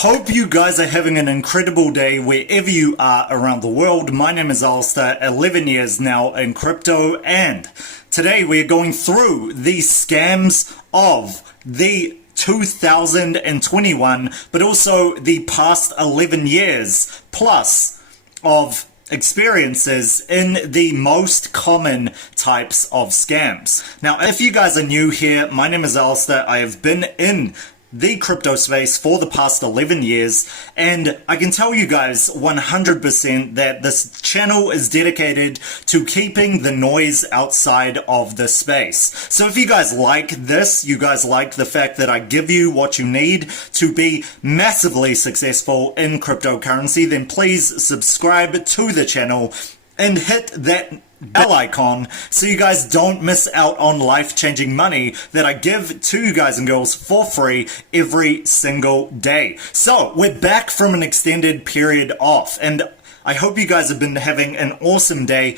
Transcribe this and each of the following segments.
Hope you guys are having an incredible day wherever you are around the world. My name is Alistar, 11 years now in crypto, and today we're going through the scams of the 2021, but also the past 11 years plus of experiences in the most common types of scams. Now, if you guys are new here, my name is Alistar. I have been in the crypto space for the past 11 years, and I can tell you guys 100% that this channel is dedicated to keeping the noise outside of the space. So if you guys like this, you guys like the fact that I give you what you need to be massively successful in cryptocurrency, then please subscribe to the channel and hit that bell icon so you guys don't miss out on life-changing money that I give to you guys and girls for free every single day. So we're back from an extended period off, and I hope you guys have been having an awesome day.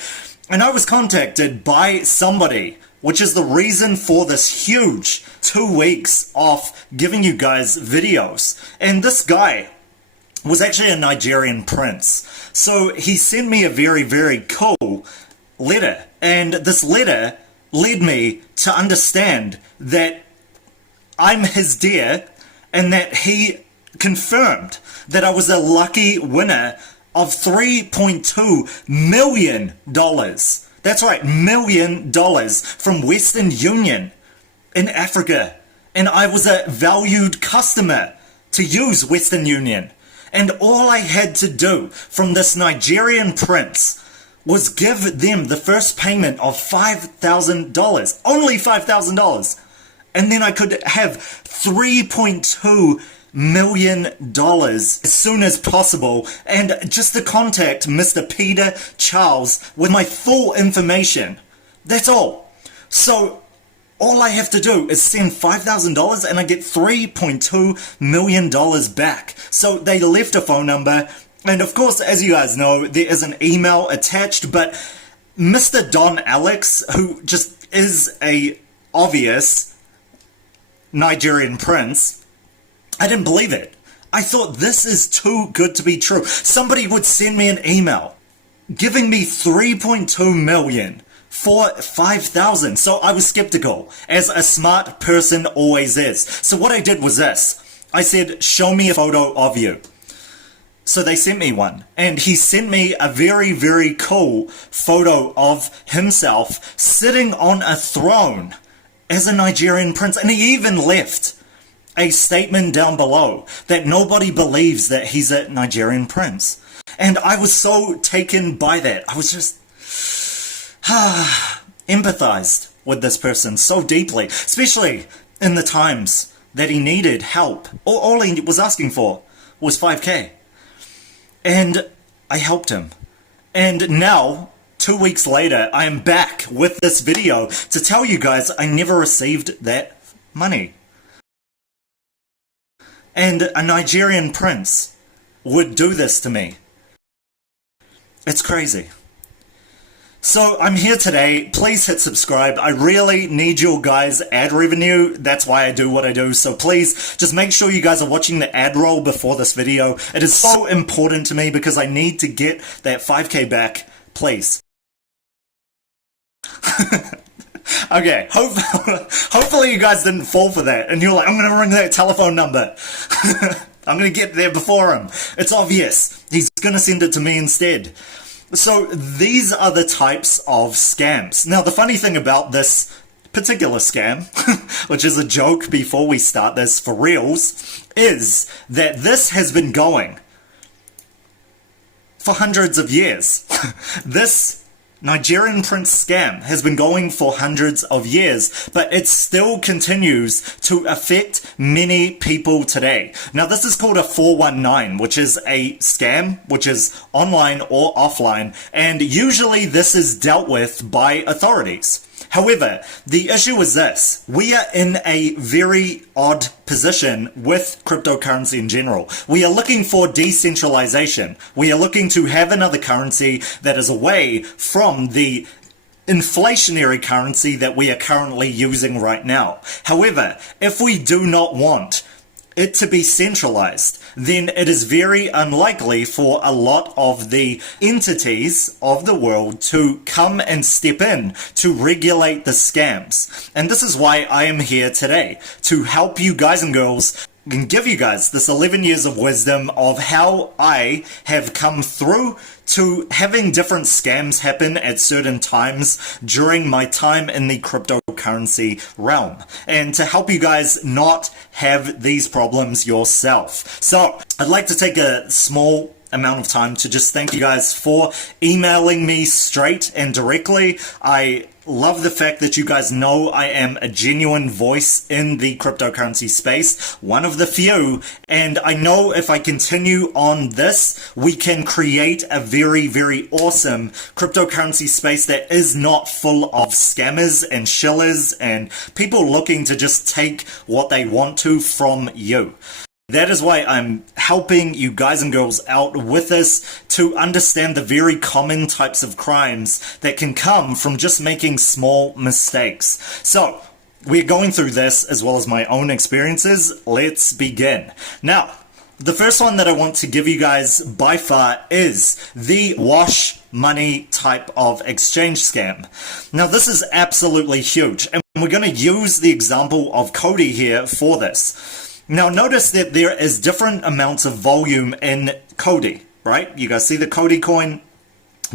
And I was contacted by somebody, which is the reason for this huge 2 weeks off giving you guys videos. And this guy was actually a Nigerian prince. So he sent me a very, very cool letter, and this letter led me to understand that I'm his dear, and that he confirmed that I was a lucky winner of $3.2 million. That's right, $1 million from Western Union in Africa. And I was a valued customer to use Western Union. And all I had to do from this Nigerian prince was give them the first payment of $5,000, only $5,000, and then I could have $3.2 million as soon as possible, and just to contact Mr. Peter Charles with my full information. That's all. So all I have to do is send $5,000 and I get $3.2 million back. So they left a phone number. And of course, as you guys know, there is an email attached, but Mr. Don Alex, who just is a obvious Nigerian prince, I didn't believe it. I thought, this is too good to be true. Somebody would send me an email giving me $3.2 million for $5,000. So I was skeptical, as a smart person always is. So what I did was this. I said, show me a photo of you. So they sent me one, and he sent me a very, very cool photo of himself sitting on a throne as a Nigerian prince. And he even left a statement down below that nobody believes that he's a Nigerian prince. And I was so taken by that. I was just empathized with this person so deeply, especially in the times that he needed help. All he was asking for was 5K. And I helped him. And now, 2 weeks later, I am back with this video to tell you guys I never received that money. And a Nigerian prince would do this to me. It's crazy. So I'm here today. Please hit subscribe. I really need your guys' ad revenue. That's why I do what I do. So please just make sure you guys are watching the ad roll before this video. It is so important to me because I need to get that 5K back. Please. Okay, hopefully you guys didn't fall for that and you're like, I'm going to ring that telephone number. I'm going to get there before him. It's obvious. He's going to send it to me instead. So these are the types of scams. Now, the funny thing about this particular scam, which is a joke before we start this for reals, is that this has been going for hundreds of years. This Nigerian prince scam has been going for hundreds of years, but it still continues to affect many people today. Now, this is called a 419, which is a scam, which is online or offline, and usually this is dealt with by authorities. However, the issue is this. We are in a very odd position with cryptocurrency in general. We are looking for decentralization. We are looking to have another currency that is away from the inflationary currency that we are currently using right now. However, if we do not want it to be centralized, then it is very unlikely for a lot of the entities of the world to come and step in to regulate the scams. And this is why I am here today, to help you guys and girls and give you guys this 11 years of wisdom of how I have come through to having different scams happen at certain times during my time in the cryptocurrency realm, and to help you guys not have these problems yourself. So I'd like to take a small amount of time to just thank you guys for emailing me straight and directly. I love the fact that you guys know I am a genuine voice in the cryptocurrency space, one of the few, and I know if I continue on this, we can create a very, very awesome cryptocurrency space that is not full of scammers and shillers and people looking to just take what they want to from you. That is why I'm helping you guys and girls out with this, to understand the very common types of crimes that can come from just making small mistakes. So, we're going through this as well as my own experiences. Let's begin. Now, the first one that I want to give you guys by far is the wash money type of exchange scam. Now, this is absolutely huge, and we're going to use the example of Cody here for this. Now notice that there is different amounts of volume in Cody, right? You guys see the Cody coin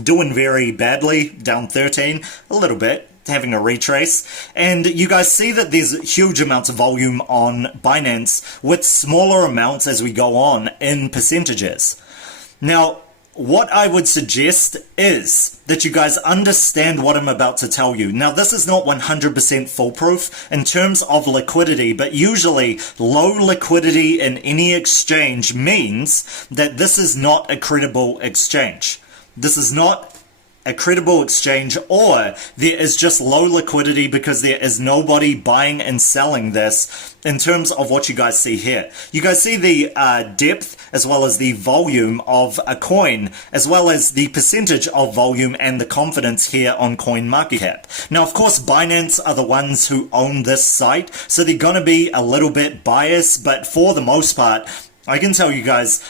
doing very badly, down 13, a little bit, having a retrace. And you guys see that there's huge amounts of volume on Binance with smaller amounts as we go on in percentages. Now, what I would suggest is that you guys understand what I'm about to tell you. Now, this is not 100% foolproof in terms of liquidity, but usually low liquidity in any exchange means that this is not a credible exchange. This is not a credible exchange, or there is just low liquidity because there is nobody buying and selling this in terms of what you guys see here. You guys see the depth as well as the volume of a coin, as well as the percentage of volume and the confidence here on CoinMarketCap. Now, of course, Binance are the ones who own this site, so they're going to be a little bit biased, but for the most part, I can tell you guys,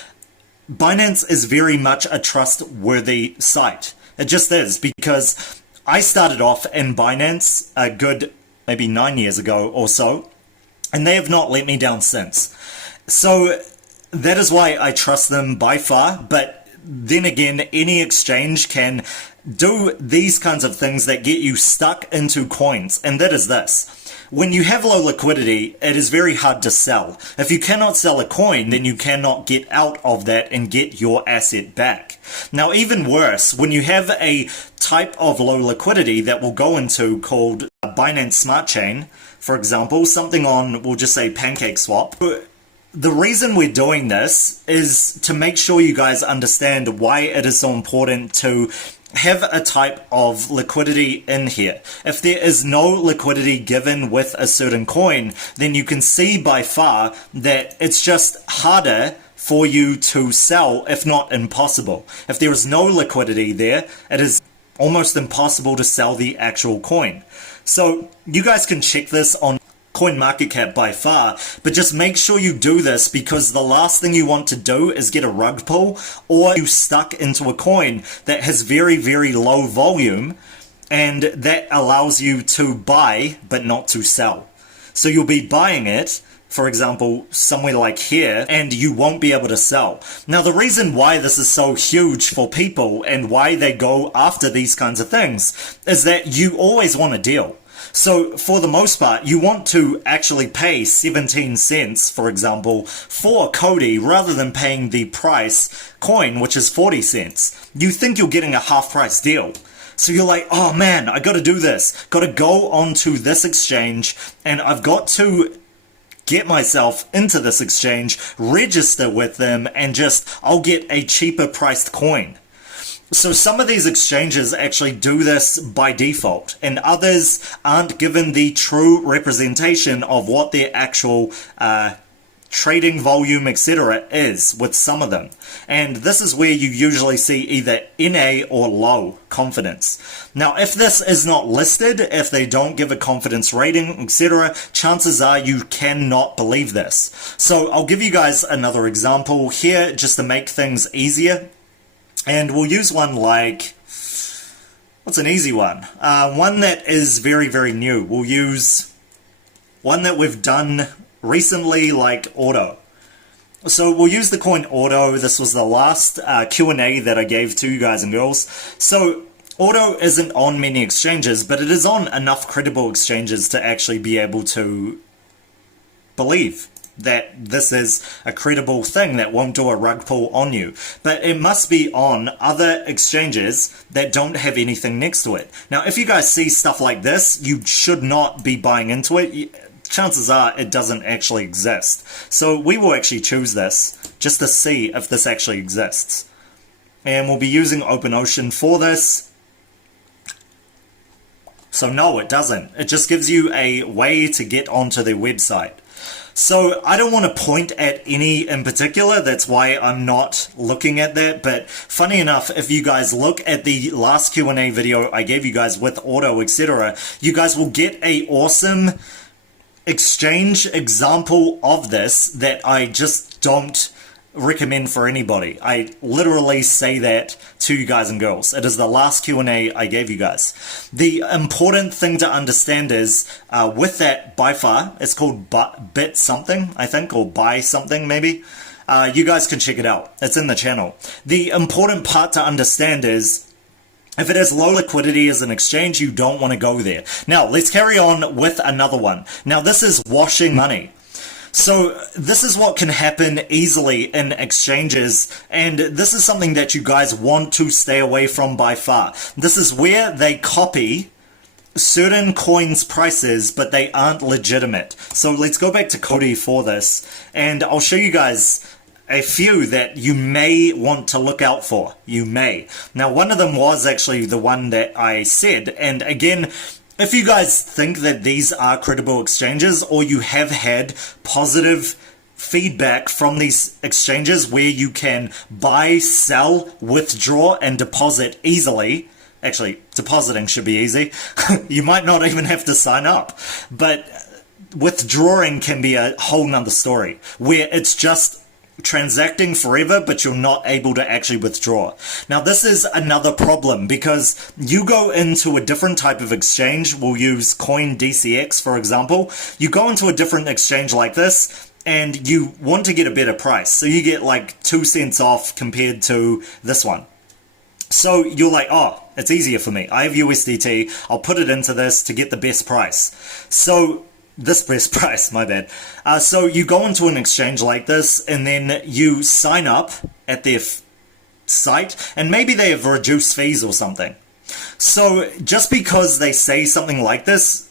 Binance is very much a trustworthy site. It just is, because I started off in Binance a good maybe 9 years ago or so, and they have not let me down since. So that is why I trust them by far, but then again, any exchange can do these kinds of things that get you stuck into coins, and that is this. When you have low liquidity, it is very hard to sell. If you cannot sell a coin, then you cannot get out of that and get your asset back. Now, even worse, when you have a type of low liquidity that we'll go into called Binance Smart Chain, for example, something on, we'll just say PancakeSwap. The reason we're doing this is to make sure you guys understand why it is so important to have a type of liquidity in here. If there is no liquidity given with a certain coin, then you can see by far that it's just harder for you to sell, if not impossible. If there is no liquidity there, it is almost impossible to sell the actual coin. So you guys can check this on CoinMarketCap by far, but just make sure you do this, because the last thing you want to do is get a rug pull, or you stuck into a coin that has very, very low volume, and that allows you to buy but not to sell. So you'll be buying it, for example, somewhere like here, and you won't be able to sell. Now, the reason why this is so huge for people and why they go after these kinds of things is that you always want a deal. So for the most part, you want to actually pay 17 cents, for example, for Cody rather than paying the price coin, which is 40 cents. You think you're getting a half price deal. So you're like, oh man, I got to do this. Got to go onto this exchange, and I've got to get myself into this exchange, register with them, and I'll get a cheaper priced coin. So some of these exchanges actually do this by default, and others aren't given the true representation of what their actual trading volume, etc. is with some of them. And this is where you usually see either NA or low confidence. Now, if this is not listed, if they don't give a confidence rating, etc., chances are you cannot believe this. So I'll give you guys another example here just to make things easier. And we'll use one like, what's an easy one? One that is very, very new. We'll use one that we've done recently, like Auto. So we'll use the coin Auto. This was the last Q&A that I gave to you guys and girls. So Auto isn't on many exchanges, but it is on enough credible exchanges to actually be able to believe that this is a credible thing that won't do a rug pull on you. But it must be on other exchanges that don't have anything next to it. Now, if you guys see stuff like this, you should not be buying into it. Chances are it doesn't actually exist. So we will actually choose this just to see if this actually exists. And we'll be using OpenOcean for this. So no, it doesn't. It just gives you a way to get onto their website. So I don't want to point at any in particular, that's why I'm not looking at that, but funny enough, if you guys look at the last Q&A video I gave you guys with Auto, etc., you guys will get a awesome exchange example of this that I just don't recommend for anybody. I literally say that to you guys and girls. It is the last Q&A I gave you guys. The important thing to understand is with that, by far, it's called bit something, I think, or buy something maybe. You guys can check it out. It's in the channel. The important part to understand is if it has low liquidity as an exchange, you don't want to go there. Now, let's carry on with another one. Now, this is washing money. So this is what can happen easily in exchanges, and this is something that you guys want to stay away from by far. This is where they copy certain coins' prices, but they aren't legitimate. So let's go back to Cody for this, and I'll show you guys a few that you may want to look out for. You may. Now, one of them was actually the one that I said, and again, if you guys think that these are credible exchanges, or you have had positive feedback from these exchanges where you can buy, sell, withdraw, and deposit easily, actually, depositing should be easy. You might not even have to sign up, but withdrawing can be a whole nother story, where it's just transacting forever, but you're not able to actually withdraw. Now, this is another problem because you go into a different type of exchange. We'll use Coin DCX, for example. You go into a different exchange like this, and you want to get a better price. So you get like 2 cents off compared to this one. So you're like, oh, it's easier for me. I have USDT. I'll put it into this to get the best price. So this best price, my bad. So you go into an exchange like this, and then you sign up at their site, and maybe they have reduced fees or something. So just because they say something like this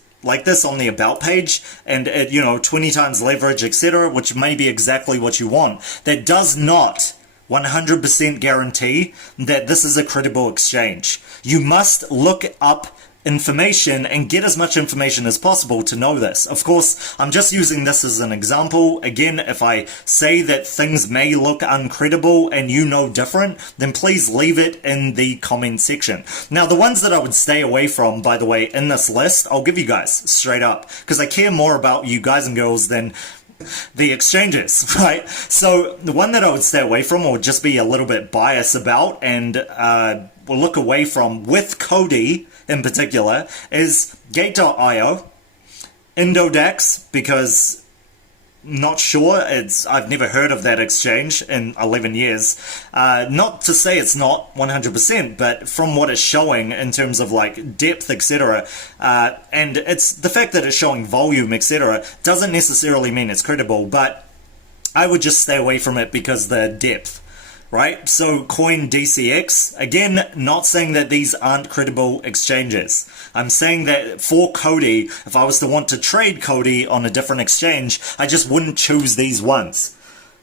on the about page, and it, 20 times leverage, etc., which may be exactly what you want, that does not 100% guarantee that this is a credible exchange. You must look up information and get as much information as possible to know this. Of course, I'm just using this as an example. Again, if I say that things may look uncredible and you know different, then please leave it in the comment section. Now, the ones that I would stay away from, by the way, in this list, I'll give you guys straight up, because I care more about you guys and girls than the exchanges, right? So the one that I would stay away from, or just be a little bit biased about, and will look away from with Cody in particular, is Gate.io, Indodex, because not sure, I've never heard of that exchange in 11 years. Not to say it's not 100%, but from what it's showing in terms of like depth, etc., and it's the fact that it's showing volume, etc., doesn't necessarily mean it's credible, but I would just stay away from it because the depth. Right? So Coin DCX, again, not saying that these aren't credible exchanges. I'm saying that for Cody, if I was to want to trade Cody on a different exchange, I just wouldn't choose these ones.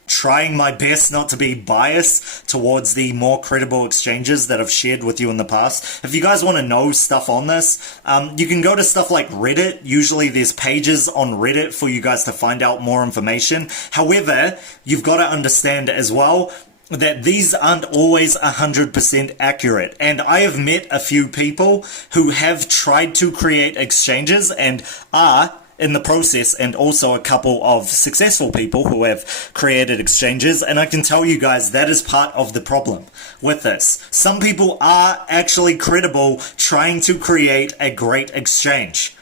trying my best not to be biased towards the more credible exchanges that I've shared with you in the past. If you guys want to know stuff on this, you can go to stuff like Reddit. Usually there's pages on Reddit for you guys to find out more information. However, you've got to understand as well that these aren't always 100% accurate. And I have met a few people who have tried to create exchanges and are in the process, and also a couple of successful people who have created exchanges, and I can tell you guys that is part of the problem with this. Some people are actually credible trying to create a great exchange.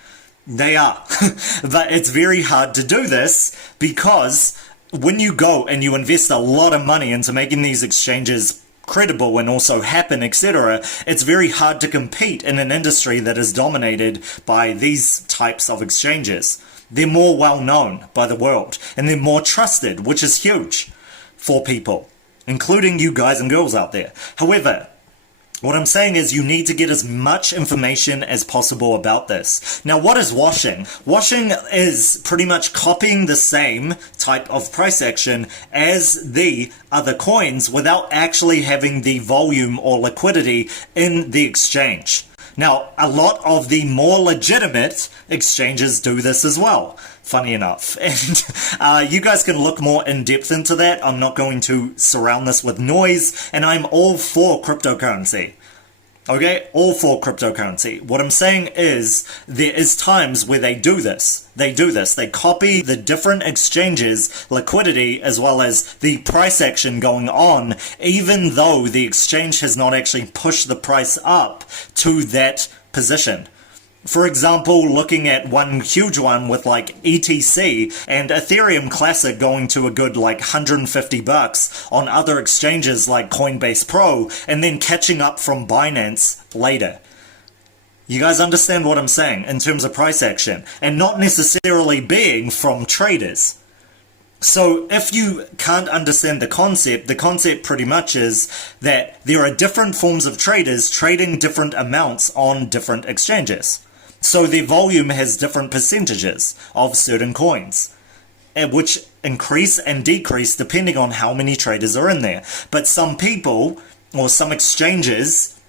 They are. But it's very hard to do this because when you go and you invest a lot of money into making these exchanges credible and also happen, etc., it's very hard to compete in an industry that is dominated by these types of exchanges. They're more well known by the world and they're more trusted, which is huge for people, including you guys and girls out there. However, what I'm saying is you need to get as much information as possible about this. Now, what is washing? Washing is pretty much copying the same type of price action as the other coins without actually having the volume or liquidity in the exchange. Now, a lot of the more legitimate exchanges do this as well, funny enough. And you guys can look more in depth into that. I'm not going to surround this with noise, and I'm all for cryptocurrency. Okay, all for cryptocurrency. What I'm saying is there is times where they do this. They copy the different exchanges, liquidity, as well as the price action going on, even though the exchange has not actually pushed the price up to that position. For example, looking at one huge one with like ETC and Ethereum Classic going to a good like $150 on other exchanges like Coinbase Pro, and then catching up from Binance later. You guys understand what I'm saying in terms of price action, and not necessarily being from traders. So if you can't understand the concept pretty much is that there are different forms of traders trading different amounts on different exchanges. So their volume has different percentages of certain coins, which increase and decrease depending on how many traders are in there. But some people, or some exchanges,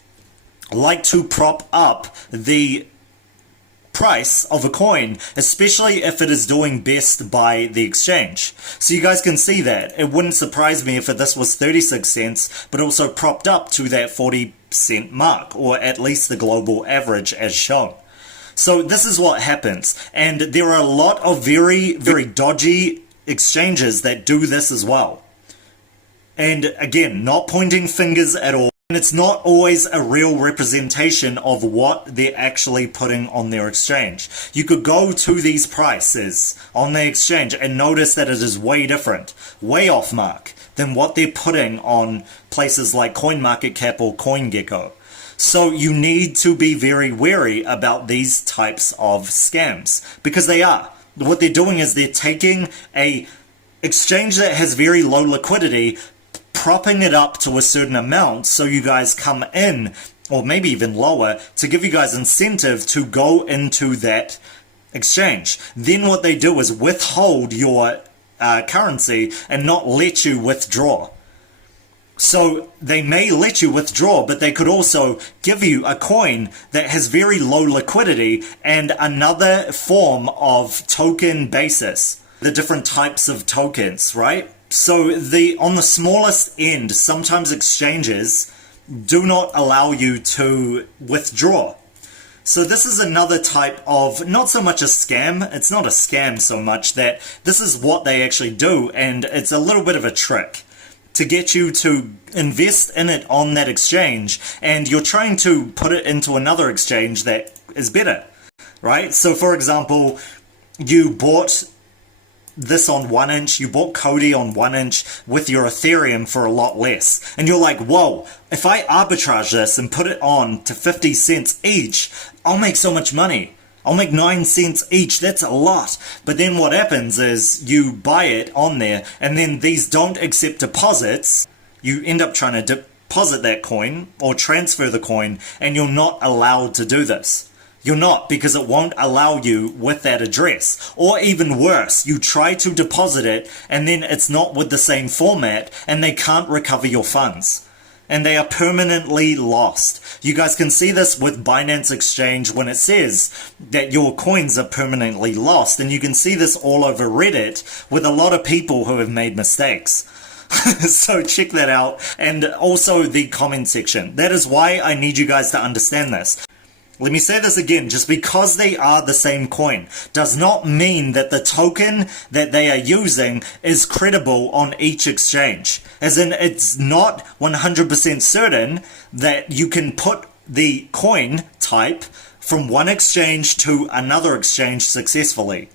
like to prop up the price of a coin, especially if it is doing best by the exchange. So you guys can see that. It wouldn't surprise me if this was 36 cents, but also propped up to that 40-cent mark, or at least the global average as shown. So this is what happens, and there are a lot of very, very dodgy exchanges that do this as well. And again, not pointing fingers at all, and it's not always a real representation of what they're actually putting on their exchange. You could go to these prices on the exchange and notice that it is way different, way off mark, than what they're putting on places like CoinMarketCap or CoinGecko. So you need to be very wary about these types of scams, because they are. What they're doing is they're taking a exchange that has very low liquidity, propping it up to a certain amount so you guys come in, or maybe even lower, to give you guys incentive to go into that exchange. Then what they do is withhold your currency and not let you withdraw. So they may let you withdraw, but they could also give you a coin that has very low liquidity and another form of token basis, the different types of tokens, right? So on the smallest end, sometimes exchanges do not allow you to withdraw. So this is another type of, not so much a scam, it's not a scam so much that this is what they actually do, and it's a little bit of a trick to get you to invest in it on that exchange, and you're trying to put it into another exchange that is better, right? So for example, you bought this on 1inch, you bought Cody on 1inch with your Ethereum for a lot less, and you're like, whoa, if I arbitrage this and put it on to 50 cents each, I'll make so much money. I'll make 9 cents each, that's a lot. But then what happens is you buy it on there, and then these don't accept deposits. You end up trying to deposit that coin or transfer the coin, and you're not allowed to do this. You're not, because it won't allow you with that address. Or even worse, you try to deposit it and then it's not with the same format and they can't recover your funds. And they are permanently lost. You guys can see this with Binance Exchange when it says that your coins are permanently lost. And you can see this all over Reddit with a lot of people who have made mistakes. So check that out. And also the comment section. That is why I need you guys to understand this. Let me say this again, just because they are the same coin does not mean that the token that they are using is credible on each exchange. As in, it's not 100% certain that you can put the coin type from one exchange to another exchange successfully.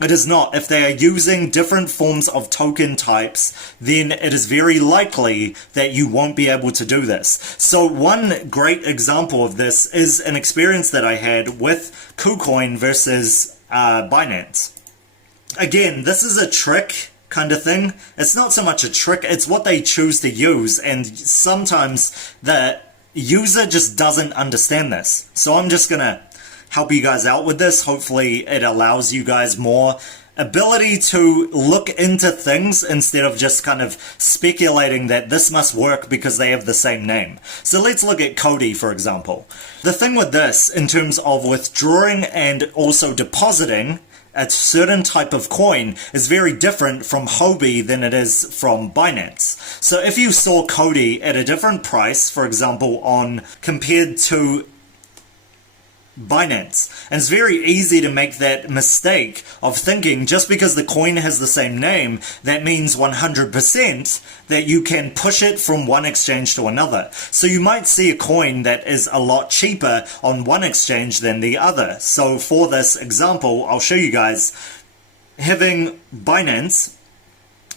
It is not. If they are using different forms of token types, then it is very likely that you won't be able to do this. So one great example of this is an experience that I had with KuCoin versus Binance. Again, this is a trick kind of thing. It's not so much a trick, it's what they choose to use, and sometimes the user just doesn't understand this. So I'm just gonna help you guys out with this. Hopefully it allows you guys more ability to look into things instead of just kind of speculating that this must work because they have the same name. So let's look at Cody, for example. The thing with this, in terms of withdrawing and also depositing a certain type of coin, is very different from Hobby than it is from Binance. So if you saw Cody at a different price, for example, on compared to Binance, and it's very easy to make that mistake of thinking just because the coin has the same name, that means 100% that you can push it from one exchange to another. So you might see a coin that is a lot cheaper on one exchange than the other. So for this example, I'll show you guys having Binance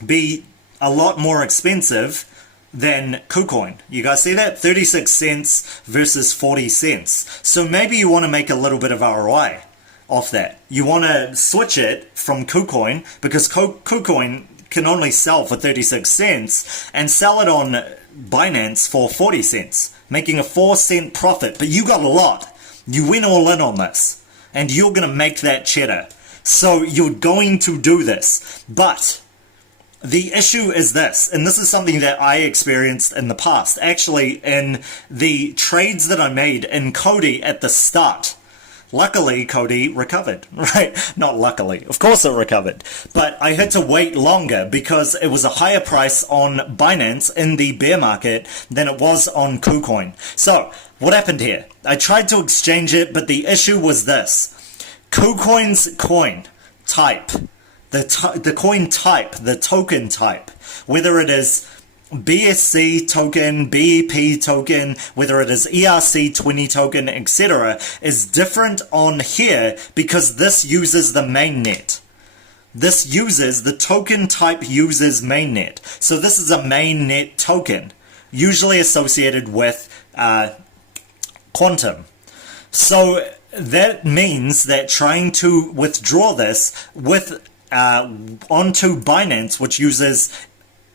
be a lot more expensive than KuCoin. You guys see that? 36 cents versus 40 cents. So maybe you want to make a little bit of ROI off that. You want to switch it from KuCoin, because KuCoin can only sell for 36 cents and sell it on Binance for 40 cents, making a 4-cent profit. But you got a lot. You went all in on this, and you're going to make that cheddar. So you're going to do this. But the issue is this, and this is something that I experienced in the past, actually in the trades that I made in Cody at the start. Luckily, Cody recovered, right? Not luckily, of course it recovered, but I had to wait longer because it was a higher price on Binance in the bear market than it was on KuCoin. So, what happened here? I tried to exchange it, but the issue was this. KuCoin's coin type, the coin type, the token type, whether it is BSC token, BEP token, whether it is ERC20 token, etc., is different on here because this uses the mainnet. This uses, the token type uses mainnet. So this is a mainnet token, usually associated with Quantum. So that means that trying to withdraw this with onto Binance, which uses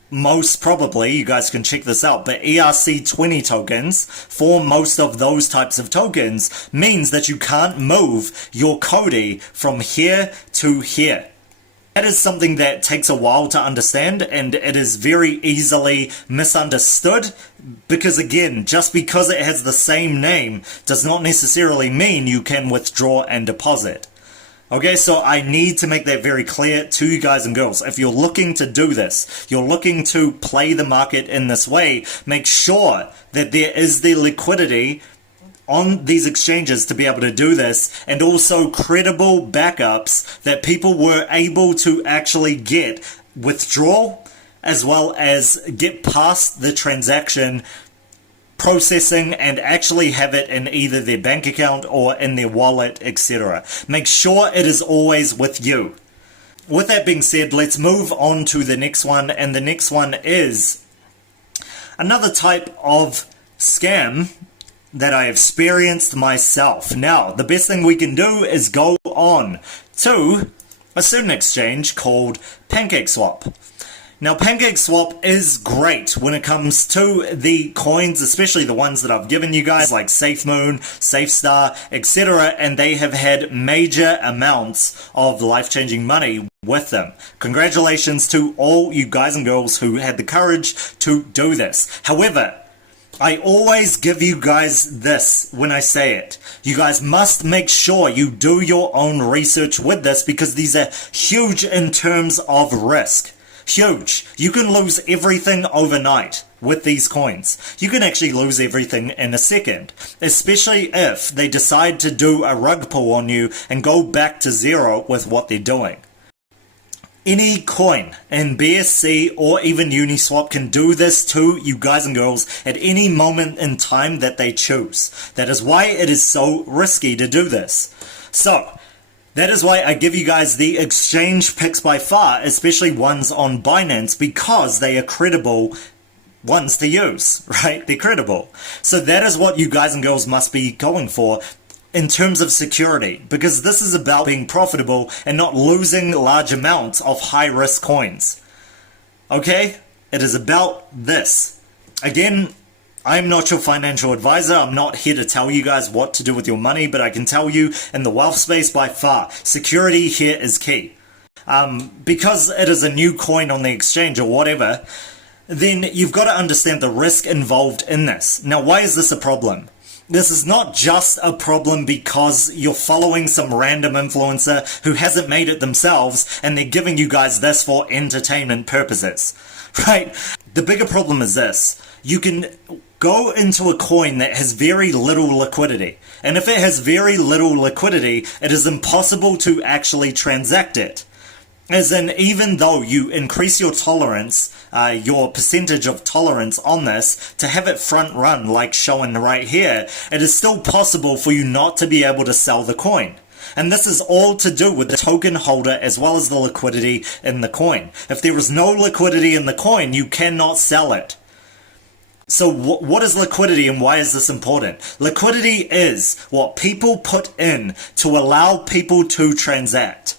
most probably, you guys can check this out, but ERC20 tokens for most of those types of tokens means that you can't move your Cody from here to here. That is something that takes a while to understand, and it is very easily misunderstood because, again, just because it has the same name does not necessarily mean you can withdraw and deposit. Okay, so I need to make that very clear to you guys and girls. If you're looking to do this, you're looking to play the market in this way, make sure that there is the liquidity on these exchanges to be able to do this, and also credible backups that people were able to actually get withdrawal as well as get past the transaction processing and actually have it in either their bank account or in their wallet, etc. Make sure it is always with you. With that being said, let's move on to the next one, and the next one is another type of scam that I experienced myself. Now, the best thing we can do is go on to a certain exchange called PancakeSwap. Now, PancakeSwap is great when it comes to the coins, especially the ones that I've given you guys, like SafeMoon, SafeStar, etc., and they have had major amounts of life-changing money with them. Congratulations to all you guys and girls who had the courage to do this. However, I always give you guys this when I say it. You guys must make sure you do your own research with this, because these are huge in terms of risk. Huge. You can lose everything overnight with these coins. You can actually lose everything in a second, especially if they decide to do a rug pull on you and go back to zero with what they're doing. Any coin in BSC or even Uniswap can do this to you guys and girls at any moment in time that they choose. That is why it is so risky to do this. So, that is why I give you guys the exchange picks by far, especially ones on Binance, because they are credible ones to use, right? They're credible. So that is what you guys and girls must be going for in terms of security, because this is about being profitable and not losing large amounts of high-risk coins. Okay? It is about this. Again, I'm not your financial advisor. I'm not here to tell you guys what to do with your money, but I can tell you in the wealth space by far, security here is key. Because it is a new coin on the exchange or whatever, then you've got to understand the risk involved in this. Now, why is this a problem? This is not just a problem because you're following some random influencer who hasn't made it themselves and they're giving you guys this for entertainment purposes, right? The bigger problem is this. You can go into a coin that has very little liquidity. And if it has very little liquidity, it is impossible to actually transact it. As in, even though you increase your tolerance, your percentage of tolerance on this, to have it front run like shown right here, it is still possible for you not to be able to sell the coin. And this is all to do with the token holder as well as the liquidity in the coin. If there is no liquidity in the coin, you cannot sell it. So what is liquidity and why is this important? Liquidity is what people put in to allow people to transact.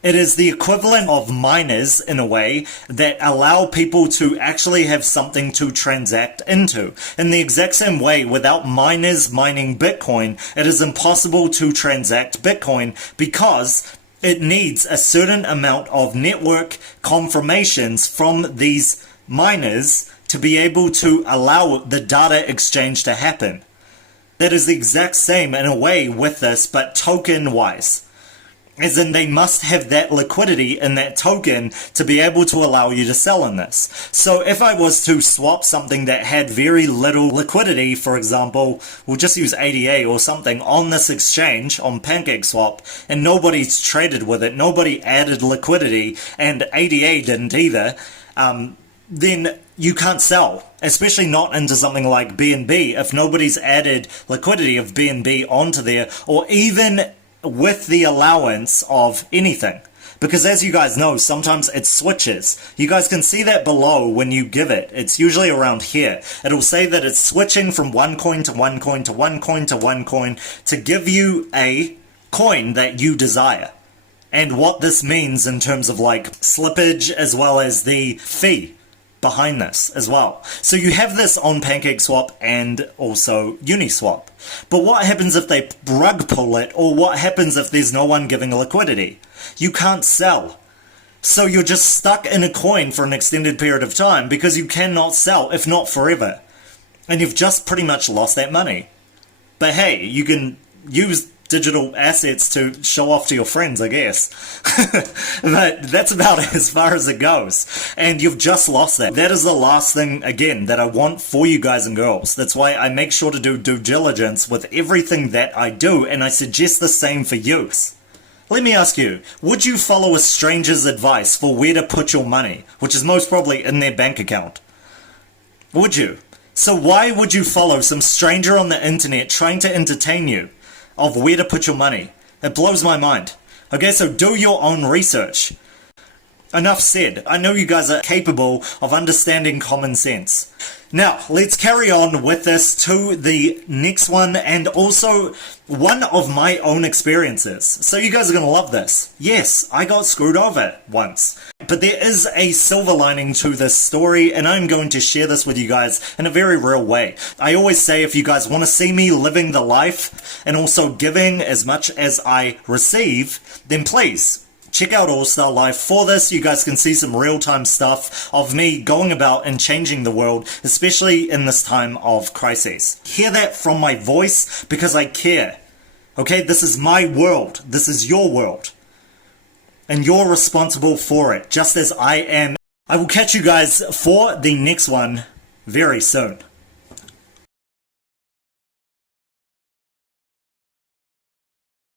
It is the equivalent of miners, in a way, that allow people to actually have something to transact into. In the exact same way, without miners mining Bitcoin, it is impossible to transact Bitcoin because it needs a certain amount of network confirmations from these miners to be able to allow the data exchange to happen. That is the exact same, in a way, with this, but token-wise. As in, they must have that liquidity in that token to be able to allow you to sell in this. So if I was to swap something that had very little liquidity, for example, we'll just use ADA or something on this exchange, on PancakeSwap, and nobody's traded with it, nobody added liquidity, and ADA didn't either, then you can't sell, especially not into something like BNB if nobody's added liquidity of BNB onto there, or even with the allowance of anything. Because as you guys know, sometimes it switches. You guys can see that below when you give it. It's usually around here. It'll say that it's switching from one coin to one coin to one coin to one coin to give you a coin that you desire. And what this means in terms of like slippage as well as the fee behind this as well. So you have this on PancakeSwap and also Uniswap. But what happens if they rug pull it, or what happens if there's no one giving liquidity? You can't sell. So you're just stuck in a coin for an extended period of time because you cannot sell, if not forever. And you've just pretty much lost that money. But hey, you can use digital assets to show off to your friends, I guess. But that's about as far as it goes. And you've just lost that. That is the last thing, again, that I want for you guys and girls. That's why I make sure to do due diligence with everything that I do, and I suggest the same for you. Let me ask you, would you follow a stranger's advice for where to put your money, which is most probably in their bank account? Would you? So why would you follow some stranger on the internet trying to entertain you of where to put your money? It blows my mind. Okay, so do your own research. Enough said. I know you guys are capable of understanding common sense. Now, let's carry on with this to the next one, and also one of my own experiences. So you guys are going to love this. Yes, I got screwed over once. But there is a silver lining to this story, and I'm going to share this with you guys in a very real way. I always say if you guys want to see me living the life and also giving as much as I receive, then please check out Alistar Live. For this, you guys can see some real-time stuff of me going about and changing the world, especially in this time of crisis. Hear that from my voice because I care. Okay, this is my world. This is your world. And you're responsible for it, just as I am. I will catch you guys for the next one very soon.